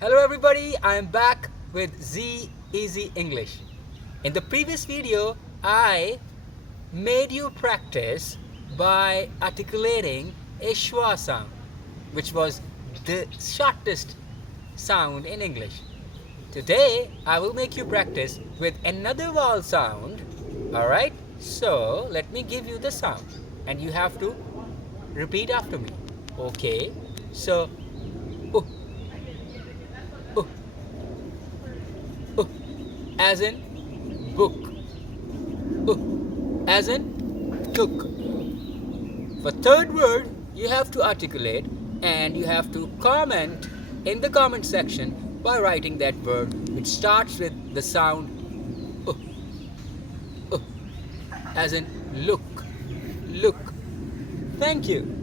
Hello everybody, I am back with Z Easy English. In the previous video, I made you practice by articulating a schwa sound, which was the shortest sound in English. Today, I will make you practice with another vowel sound. Alright, so let me give you the sound and you have to repeat after me. Okay, so uh, uh, uh, as in book, as in cook. For third word, you have to articulate and you have to comment in the comment section by writing that word which starts with the sound uh, uh, as in look, look. Thank you.